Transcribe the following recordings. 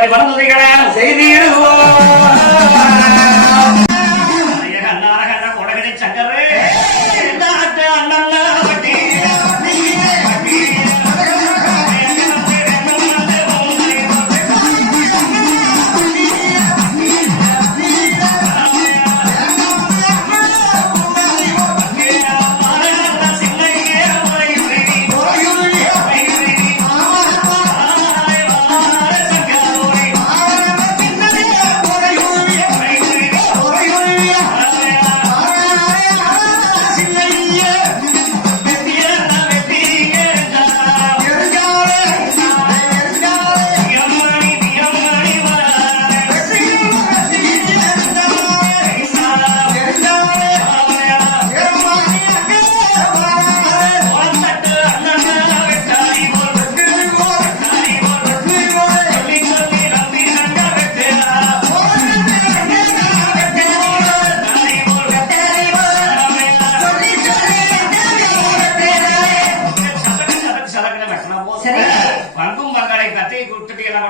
நாயகர் அன்புடன் படி வந்ததுகள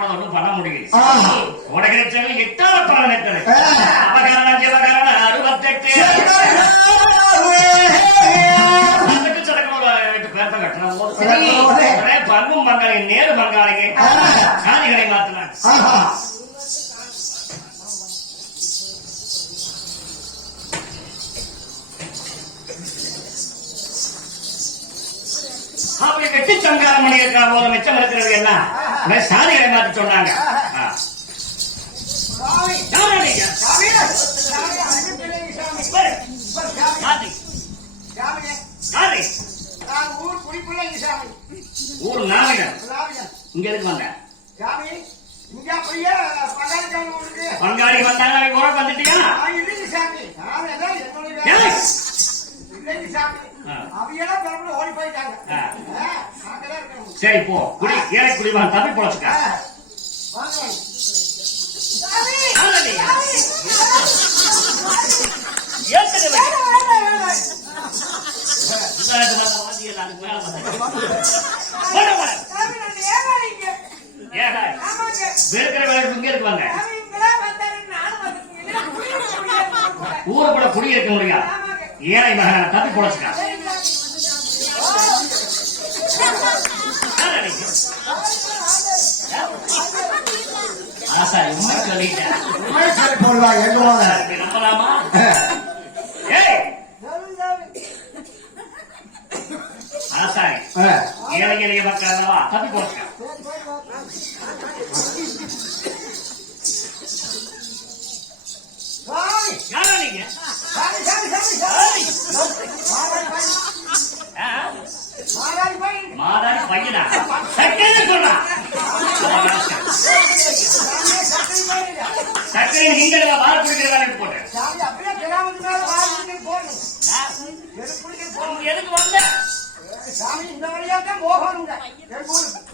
பண்ண ஒண்ணும் பண்ண முடியல ஆமா. உடகிரச்சல் எட்டால பலன் இருக்கிறது ஆ. அபகரணம் ஜிவகரண அறுபத்தெட்டு பங்கும் பங்காளி நேரு பங்காளிங்க ஆ. சாதிகளை மாத்தினாங்க. அப்படி வெட்டி சங்காரம் பண்ணி இருக்கிற போது மிச்சம் இருக்கிறது என்ன உடனே சாதிகளை மாத்தி சொன்னாங்க. சாதி. சாதி. ஊர் நாமினர் இங்க எதுக்கு வந்த? பங்காளி வந்தாங்க கூட வந்துட்டியா? ஏய். அவையெல்லாம் பெறப்பட ஓடி போயிட்டாங்க. சரி போ. குடி ஏழை குடிவான் தப்பி பொழைச்சுக்க. வெறுக்கிற வேலை இங்க இருக்கு வாங்க. ஊருக்குள்ள குடி இருக்க முடியாது ஏழை மகன தப்பி பொழைச்சுக்க. ஆசா உண்மை சொல்லிட்டேன் உண்மையை சொல்லி போடுவாங்க, எங்க போங்க? இப்ப நம்பலாமா. ஏழை எளிய மக்கள் அல்லவா தப்பி போச்சுக்க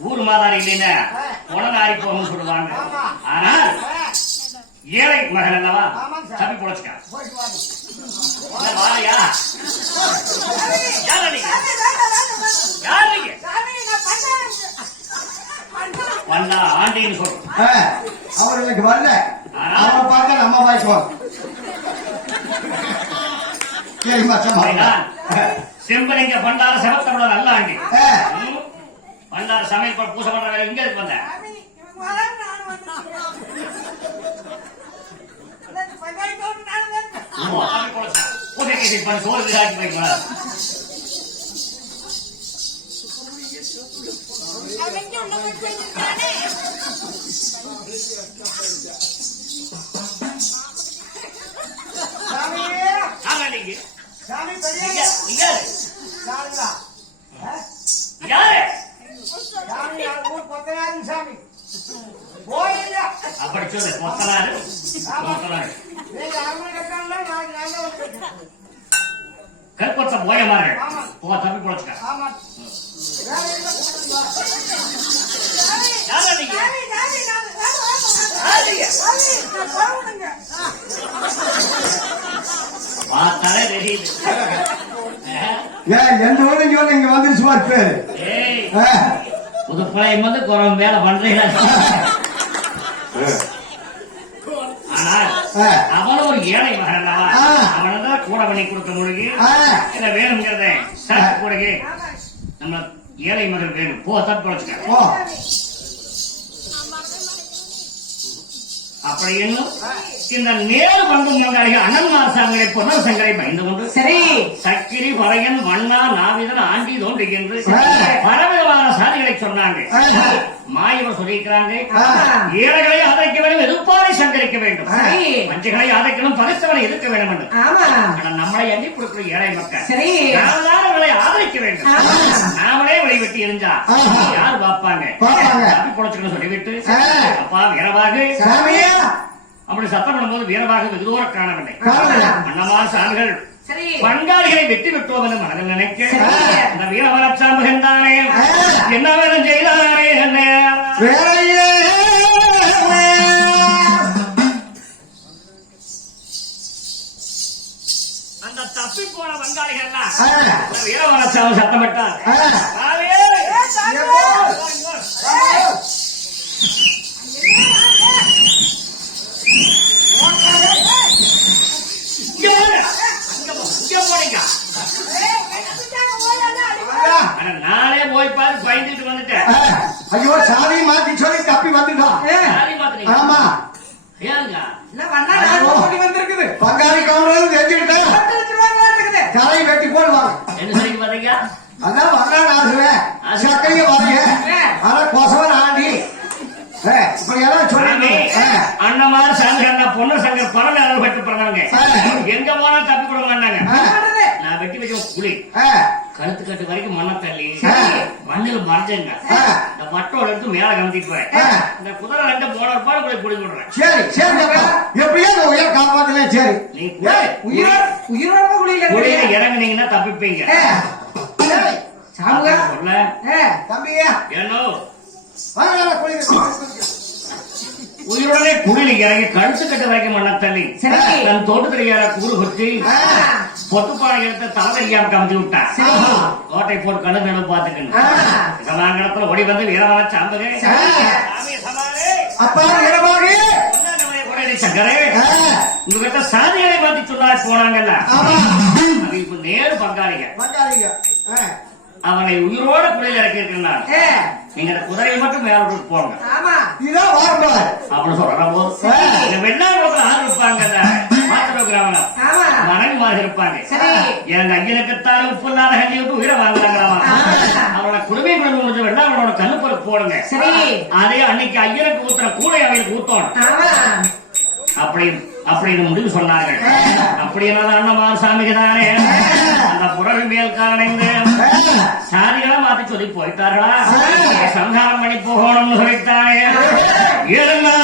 ஊர் மாதாரி இல்லைன்னா ஆறி போகணும்னு சொல்லுவாங்க. ஆனா ஆ, ஏழை மகன் அல்லவா. தப்பி பொழைச்சுக்க. வாயா யாரா நீங்க? யார் நீங்க? வந்தா ஆண்டின்னு சொல்றோம். அவர் இன்னைக்கு வரல. அவரை பார்க்க நம்ம வாய்க்குவோம் சரி மச்சான் அப்படின்னா, செம்பலிங்க பண்டார செவத்தோட நல்ல ஆண்டி? பண்டார சமையல் பூசை பண்ற வேலை எங்க இருக்கு வந்த? கேசி பண்ணி சோறு வைக்கலாம் சாமி, பெரிய யாரு? சாமிங்களா? ஆ, யாரு சாமி, நான் ஊர் கொத்தனாருங்க சாமி. போயில்லையா? அப்படி சொல்லு கொத்தனாரு கொத்தனாரு நீங்க அரண்மனை கட்டணும்ல, நான் நான் தான் வந்து கட்டுறேன். கற்பத்த போயமார்கள் ஆமா. போ தப்பி பொழைச்சுக்க ஆமா. வேற எங்க போகணுங்களா? யாரா நீங்க பார்த்தாலே தெரியுது எந்த ஊருக்கு சொல்லி இங்க வந்துருச்சு பாரு பேரு ஏய் ஆ, புதுப்பழையம் வந்து குறம் வேலை ஆ. அவனும் ஒரு ஏழை மகன். அவனை தான் கூட பண்ணி கொடுக்க முடியும் ஆ. இல்ல வேணுங்கிறத சாப்பிட்டு கொடுங்க நம்ம ஏழை மகன் வேணும். போ தப்பு வச்சுக்க ஓ அப்படி என்னும் இந்த நேரு அண்ணன்மார் சாமிகளை புனர் சங்கரை பயந்து கொண்டு சரி. சக்கிரி பறையன் வண்ணா நாவிதன் ஆண்டி தோன்றுகின்ற. பலவிதமான சாதிகளை சொன்னாங்க. மாயவர் சொல்லியிருக்கிறாங்க. ஏழைகளை ஆதரிக்க வேண்டும் எதிர்ப்பாரை சங்கரிக்க வேண்டும் மஞ்சகளை ஆதரிக்கணும் பரிசவனை எதிர்க்க வேண்டும் என்று. ஆனா நம்மளை அள்ளி கொடுக்கிற ஏழை மக்கள் அவர்களை ஆதரிக்க வேண்டும். நாமளே வழிபட்டு இருந்தா. யார் பார்ப்பாங்க? சொல்லிவிட்டு. அப்பா வீரவாகு. சாமியா. அப்படி சத்தம் பண்ணும்போது வீரவாகு வெகு தூரம் காணவில்லை. காணவில்லை. அண்ணமார் சாமிகள் சரி. பங்காளிகளை வெற்றி பெற்றோம் என்று மனதில் நினைக்க. அந்த வீரவரச்சாம்பகன் தானே ஆ. என்ன வேணும் செய்தானே என்ன? அந்த தப்பி போன பங்காளிகள் எல்லாம் சத்தமிட்டார். போய் பயந்துட்டு வந்துட்டேன். ஐயோ சாமி மாத்தி சொல்லி தப்பி வந்துட்டான். ஆமா. ஏங்க? என்ன பண்ணா நான் ஓடி வந்திருக்குது. பங்காளி கவுண்டர் தெரிஞ்சுக்கிட்டேன் பத்து லட்சம் ரூபாய் இருக்குது. தலை வெட்டி போடுவாங்க. என்ன சொல்லி பாத்தீங்க அதான் வர்றான் ஆசுவேன் சக்கைய வாங்க ஆனா கொசவன் ஆண்டி. அண்ணமார் சங்கர் பொண்ணு சங்கர் பல நேரம் ஆ. எங்க போனா தப்பி கொடுக்க மாட்டாங்க பண்றது நான் வெட்டி வச்ச புலி. கழுத்து கட்டு வரைக்கும் மண்ணை தள்ளி. மண்ணில் மறைஞ்சங்க. இந்த வட்டோட எடுத்து மேல ஆ. இந்த குதிரை ரெண்டு போன பாரு போய் குடி விடுறேன் சரி சரி. எப்படியோ உயர் காப்பாத்தல சரி. நீ ஏய், உயிரோட குழியில குடியில இருக்குது. இறங்குனீங்கன்னா தப்பிப்பீங்க. சாமுகா? தம்பியா? ஏனோ? குளிங்க. உயிருடனே குழியில இறங்கி கழுத்து கட்டு வரைக்கும் மண்ணை தள்ளி சரி. தன் தோட்டத்திலேயார கூறு கொட்டி பொத்துப்பானை எடுத்து தலைவரியாம கமிச்சு விட்டான் சரி. கோட்டை கண்ணு கண்ணு பாத்துக்கணும் ஆ. சமாங்கடத்துல ஓடி வந்து. சாமி சமாளே அப்பா சங்கரே. உங்ககிட்ட சாதிகளை மாத்தி சொன்னா போனாங்கல்ல. இப்ப நேரு ஆ, அவனை உயிரோட குழியில இறக்கி இருக்கிறான் நீங்க குதிரையை மட்டும் மேல விட்டு போங்க. அப்படின்னு சொல்ற போது. வெள்ளாங்குளத்துல ஆறு இருப்பாங்க அந்த மாத்திர கிராமம் ஆமா. மனைவிமார்கள் இருப்பாங்க. சரி. எங்க ஐயனுக்குத்தான் உப்பு இல்லாத கஞ்சி விட்டு உயிரை வாங்குறாங்களாமா ஆ. அவரோட குடும்பம் குடும்பம் முடிஞ்ச வெள்ளாங்களோட கண்ணுப்பருக்கு போடுங்க. சரி. அதே அன்னைக்கு ஐயனுக்கு ஊத்துற கூடை அவங்களுக்கு ஊத்தணும். ஆமா. அப்படி அப்படின்னு முடிவு சொன்னார்கள். அப்படி என்ன அண்ணமார் சாமிக்கு தானே? அந்த புறவி மேல் காரணைந்து சாதிகளை மாத்தி சொல்லி போயிட்டார்களா? சங்காரம் பண்ணி போகணும்னு சொல்லித்தானே இருந்தா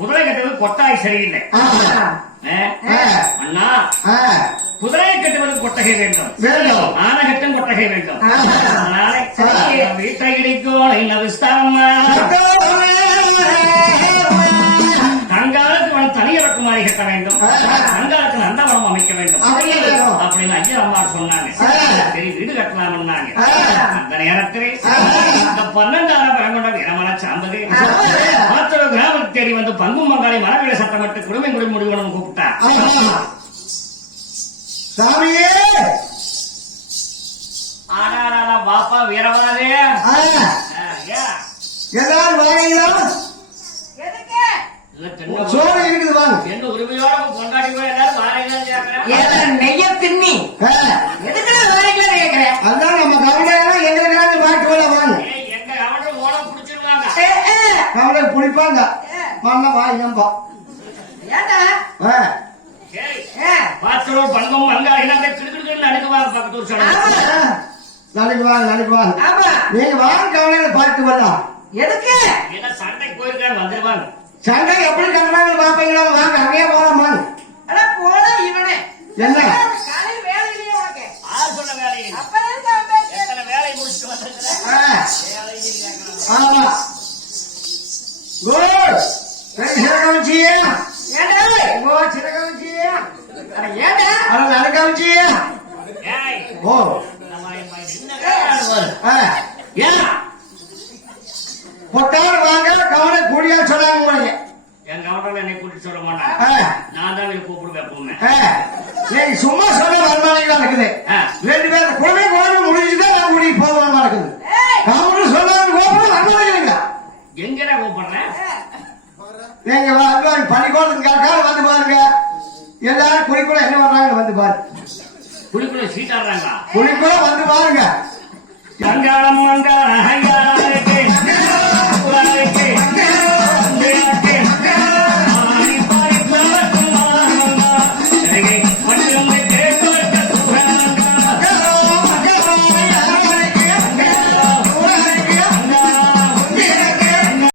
குதிரை கட்டுவது கொட்டாய் சரியில்லை? அண்ணா குதிரையை கட்டுவது கொட்டகை வேண்டும். வேண்டும். ஆனகட்டும் கொட்டகை வேண்டும். வீட்டை இடிக்கோளை தங்காலுக்கு அவன் தனியறக்குமாரி கட்ட வேண்டும். தங்காலுக்கு நந்தவனம் அமைக்க வேண்டும். அமைக்க வேண்டும். அப்படின்னு ஐயர் அம்மா சொன்னாங்க. சரி வீடு கட்டலாம்னாங்க. அந்த நேரத்தில். அந்த பன்னெண்டாயிரம் பழங்கொண்ட வீரமன சாம்பது மாத்திர கிராமத்தை தேடி வந்து பங்கும் பங்காளி மரங்களை சட்டமிட்டு குடும்பம் குடும்பம் முடிவுடன் கூப்பிட்டா சாமியே ஆடாடா பாப்பா ஏன் எல்லாரும் எதுக்கு? தின்ன சோறு இருக்குது வாங்க. என்ன உரிமையோட கொண்டாடி போய் எல்லாரும் வாரீங்களான்னு கேட்கிறேன். நெய்ய எதுக்குடா வாரிக்கலாம் கேக்குறேன் அதான் நம்ம கவனம் எங்களுக்கு பாட்டு போல வாங்க. எங்க அவனை ஓடம் பிடிச்சிருவாங்க. கவனம் குளிப்பாங்க மண்ண வாய் நம்ப ஏண்டா பாத்திரம் பண்பம் மங்கா இனத்தை கிடுக்கிடுன்னு அனுப்புவாங்க பக்கத்து ஊர் சொல்லுங்க ஆமா, நாளைக்கு வாங்க நாளைக்கு வாங்க. ஆமா. நீங்க வாங்க கவனம் பாட்டு வரலாம் எதுக்கு? ஏன்னா சண்டைக்கு போயிருக்காங்க வந்துருவாங்க சண்டை எப்படி கண்டாங்க பாப்பீங்களா? வாங்க அங்கேயே போலாம் வாங்க. அட போட இவனே. என்ன? காலையில் வேலை இல்லையே உனக்கு ஆறு சொன்ன வேலையை அப்புறம் எதுக்கு அவன் பேச்சு? எத்தனை வேலையை முடிச்சுட்டு வந்திருக்கிறேன் ஆ, வேலையை கேட்கணும் ஆமா குரு சிறகவச்சியா ஏண்டா ஓ சிறகவச்சியா அட ஏண்டா அட நடக்கவச்சியா ஏய் ஓ நம்ம இப்ப என்ன கேட்கறாரு பாரு. ஆ, ஏன் பொட்டால் வாங்க கவனம் கூடியா சொன்னாங்க உங்களுக்கு என் கவனம் என்னை கூட்டிட்டு சொல்ல மாட்டாங்க ஆ, நான் தான் இவனை கூப்பிடுவேன் எப்பவுமே ஆ. நீங்க சும்மா சொல்ல ரெண்டு பேரும் குழந்தை குழந்தை முடிஞ்சுதான் நான் போகணும் இருக்குது ஏய். கவனம் சொல்லாம எங்கடா கூப்பிடுறேன் நீங்க வந்து பள்ளிக்கூடத்துக்கு கேட்காம வந்து பாருங்க. எல்லாரும் குறிக்குள்ள என்ன வர்றாங்கன்னு வந்து பாருங்க குளிக்குள்ள சீட்டாடுறாங்களா குறிக்குள்ள வந்து பாருங்க. மங்களம் மங்கள ஐயாரே